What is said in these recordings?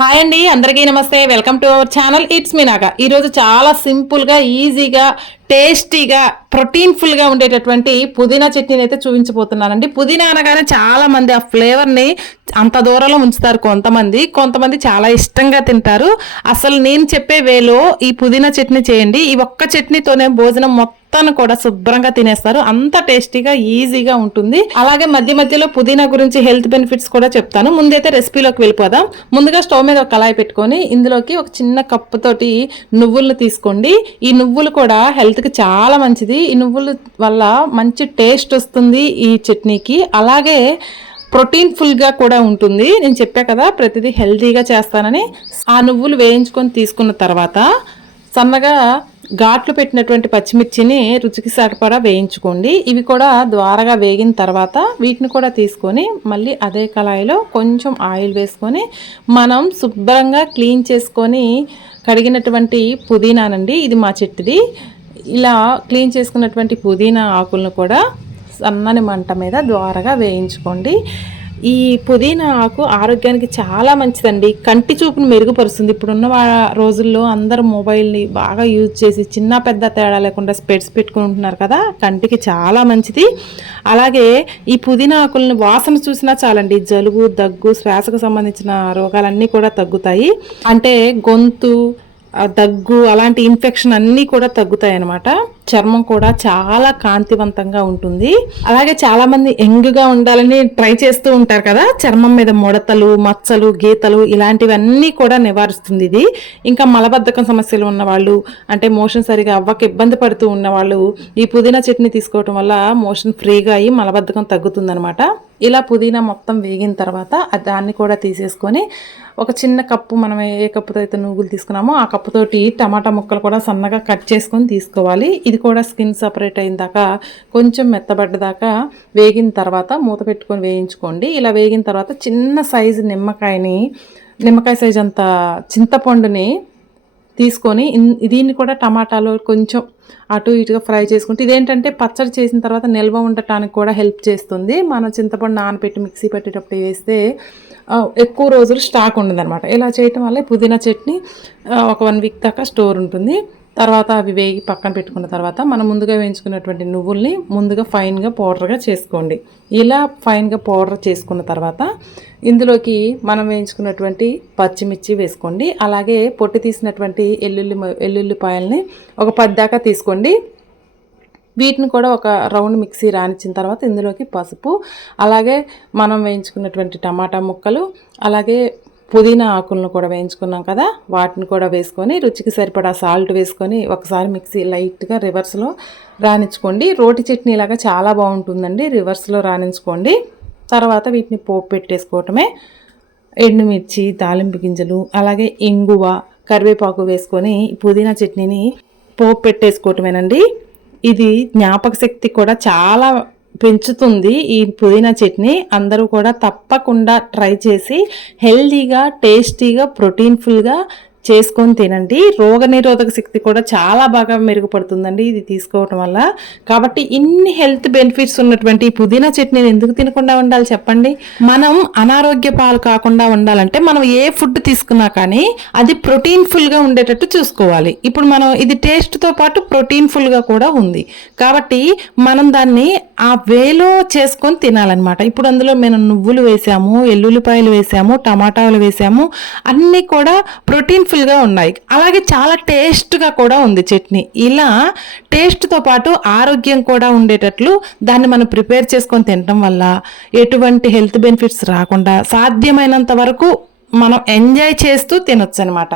Hi అండి అందరికీ నమస్తే. Welcome to our channel. It's Meenaka. ఈరోజు చాలా సింపుల్గా ఈజీగా టేస్టీగా ప్రోటీన్ ఫుల్గా ఉండేటటువంటి పుదీనా చట్నీని అయితే చూపించబోతున్నానండి. పుదీనా అనగానే చాలా మంది ఆ ఫ్లేవర్ని అంత దూరంలో ఉంచుతారు కొంతమంది. కొంతమంది చాలా ఇష్టంగా తింటారు. అసలు నేను చెప్పే వేలో ఈ పుదీనా చట్నీ చేయండి. ఈ ఒక్క చట్నీతోనే భోజనం మొత్తం మొత్తాన్ని కూడా శుభ్రంగా తినేస్తారు. అంత టేస్టీగా ఈజీగా ఉంటుంది. అలాగే మధ్య మధ్యలో పుదీనా గురించి హెల్త్ బెనిఫిట్స్ కూడా చెప్తాను. ముందైతే రెసిపీలోకి వెళ్ళిపోదాం. ముందుగా స్టవ్ మీద ఒక కళాయి పెట్టుకొని ఇందులోకి ఒక చిన్న కప్పు తోటి నువ్వులను తీసుకోండి. ఈ నువ్వులు కూడా హెల్త్ హెల్త్కి చాలా మంచిది. ఈ నువ్వుల వల్ల మంచి టేస్ట్ వస్తుంది ఈ చట్నీకి. అలాగే ప్రోటీన్ ఫుల్గా కూడా ఉంటుంది. నేను చెప్పా కదా ప్రతిదీ హెల్తీగా చేస్తానని. ఆ నువ్వులు వేయించుకొని తీసుకున్న తర్వాత సన్నగా ఘాట్లు పెట్టినటువంటి పచ్చిమిర్చిని రుచికి సరిపడా వేయించుకోండి. ఇవి కూడా ద్వారగా వేగిన తర్వాత వీటిని కూడా తీసుకొని మళ్ళీ అదే కళాయిలో కొంచెం ఆయిల్ వేసుకొని మనం శుభ్రంగా క్లీన్ చేసుకొని కడిగినటువంటి పుదీనానండి. ఇది మా చెట్టుది. ఇలా క్లీన్ చేసుకున్నటువంటి పుదీనా ఆకులను కూడా సన్నని మంట మీద ద్వారగా వేయించుకోండి. ఈ పుదీనా ఆకు ఆరోగ్యానికి చాలా మంచిదండి. కంటి చూపును మెరుగుపరుస్తుంది. ఇప్పుడున్న రోజుల్లో అందరూ మొబైల్ని బాగా యూజ్ చేసి చిన్న పెద్ద తేడా లేకుండా స్పెడ్స్ పెట్టుకుంటున్నారు కదా కంటికి చాలా మంచిది. అలాగే ఈ పుదీనా ఆకులను వాసన చూసినా చాలండి. జలుబు దగ్గు శ్వాసకు సంబంధించిన రోగాలన్నీ కూడా తగ్గుతాయి. అంటే గొంతు దగ్గు అలాంటి ఇన్ఫెక్షన్ అన్నీ కూడా తగ్గుతాయనమాట చర్మం కూడా చాలా కాంతివంతంగా ఉంటుంది. అలాగే చాలా మంది యంగ్గా ఉండాలని ట్రై చేస్తూ ఉంటారు కదా. చర్మం మీద ముడతలు మచ్చలు గీతలు ఇలాంటివన్నీ కూడా నివారిస్తుంది ఇది. ఇంకా మలబద్ధకం సమస్యలు ఉన్నవాళ్ళు అంటే మోషన్ సరిగా అవ్వక ఇబ్బంది పడుతూ ఉన్నవాళ్ళు ఈ పుదీనా చట్నీ తీసుకోవటం వల్ల మోషన్ ఫ్రీగా అయ్యి మలబద్ధకం తగ్గుతుందనమాట ఇలా పుదీనా మొత్తం వేగిన తర్వాత దాన్ని కూడా తీసేసుకొని ఒక చిన్న కప్పు మనం ఏ కప్పుతో అయితే నూగులు తీసుకున్నామో ఆ కప్పుతోటి టమాటా ముక్కలు కూడా సన్నగా కట్ చేసుకొని తీసుకోవాలి. ఇది కూడా స్కిన్ సపరేట్ అయిన దాకా కొంచెం మెత్తబడ్డదాకా వేగిన తర్వాత మూత పెట్టుకొని వేయించుకోండి. ఇలా వేగిన తర్వాత చిన్న సైజు నిమ్మకాయని నిమ్మకాయ సైజు అంత చింతపండుని తీసుకొని దీన్ని కూడా టమాటాలో కొంచెం అటు ఇటుగా ఫ్రై చేసుకుంటే ఇదేంటంటే పచ్చడి చేసిన తర్వాత నిల్వ ఉండటానికి కూడా హెల్ప్ చేస్తుంది. మనం చింతపండు నానబెట్టి మిక్సీ పెట్టేటప్పుడు వేస్తే ఎక్కువ రోజులు స్టాక్ ఉండదన్నమాట. ఇలా చేయటం వల్ల పుదీనా చట్నీ ఒక వన్ వీక్ దాకా స్టోర్ ఉంటుంది. తర్వాత అవి వేగి పక్కన పెట్టుకున్న తర్వాత మనం ముందుగా వేయించుకున్నటువంటి నువ్వుల్ని ముందుగా ఫైన్గా పౌడర్గా చేసుకోండి. ఇలా ఫైన్గా పౌడర్ చేసుకున్న తర్వాత ఇందులోకి మనం వేయించుకున్నటువంటి పచ్చిమిర్చి వేసుకోండి. అలాగే పొట్టి తీసినటువంటి ఎల్లుల్లి ఎల్లుల్లిపాయల్ని ఒక పది దాకా తీసుకోండి. వీటిని కూడా ఒక రౌండ్ మిక్సీ రానిచ్చిన తర్వాత ఇందులోకి పసుపు అలాగే మనం వేయించుకున్నటువంటి టమాటా ముక్కలు అలాగే పుదీనా ఆకులను కూడా వేయించుకున్నాం కదా వాటిని కూడా వేసుకొని రుచికి సరిపడా సాల్ట్ వేసుకొని ఒకసారి మిక్సీ లైట్గా రివర్స్లో రాణించుకోండి రోటి చట్నీ లాగా చాలా బాగుంటుందండి రివర్స్లో రాణించుకోండి తర్వాత వీటిని పోపు పెట్టేసుకోవటమే ఎండుమిర్చి తాలింపు గింజలు అలాగే ఇంగువ కరివేపాకు వేసుకొని పుదీనా చట్నీని పోపు పెట్టేసుకోవటమేనండి. ఇది జ్ఞాపక శక్తి కూడా చాలా పెంచుతుంది ఈ పుదీనా చట్నీ. అందరూ కూడా తప్పకుండా ట్రై చేసి హెల్దీగా టేస్టీగా ప్రోటీన్ఫుల్గా చేసుకొని తినండి. రోగ నిరోధక శక్తి కూడా చాలా బాగా మెరుగుపడుతుందండి ఇది తీసుకోవటం వల్ల. కాబట్టి ఇన్ని హెల్త్ బెనిఫిట్స్ ఉన్నటువంటి పుదీనా చట్నీని ఎందుకు తినకుండా ఉండాలి చెప్పండి? మనం అనారోగ్య పాలు కాకుండా ఉండాలంటే మనం ఏ ఫుడ్ తీసుకున్నా కానీ అది ప్రోటీన్ ఫుల్గా ఉండేటట్టు చూసుకోవాలి. ఇప్పుడు మనం ఇది టేస్ట్తో పాటు ప్రోటీన్ ఫుల్గా కూడా ఉంది. కాబట్టి మనం దాన్ని ఆ వేలో చేసుకొని తినాలన్నమాట. ఇప్పుడు అందులో మేము నువ్వులు వేసాము ఎల్లుల్లిపాయలు వేసాము టమాటాలు వేసాము అన్నీ కూడా ప్రోటీన్ ఫుల్ ఫుల్గా ఉన్నాయి. అలాగే చాలా టేస్ట్గా కూడా ఉంది చట్నీ. ఇలా టేస్ట్తో పాటు ఆరోగ్యం కూడా ఉండేటట్లు దాన్ని మనం ప్రిపేర్ చేసుకొని తినడం వల్ల ఎటువంటి హెల్త్ బెనిఫిట్స్ రాకుండా సాధ్యమైనంత వరకు మనం ఎంజాయ్ చేస్తూ తినొచ్చు అనమాట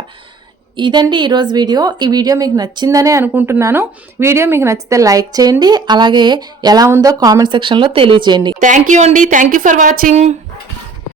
ఇదండి ఈరోజు వీడియో. ఈ వీడియో మీకు నచ్చిందనే అనుకుంటున్నాను. వీడియో మీకు నచ్చితే లైక్ చేయండి. అలాగే ఎలా ఉందో కామెంట్ సెక్షన్లో తెలియచేయండి థ్యాంక్ యూ అండి. Thank you for watching.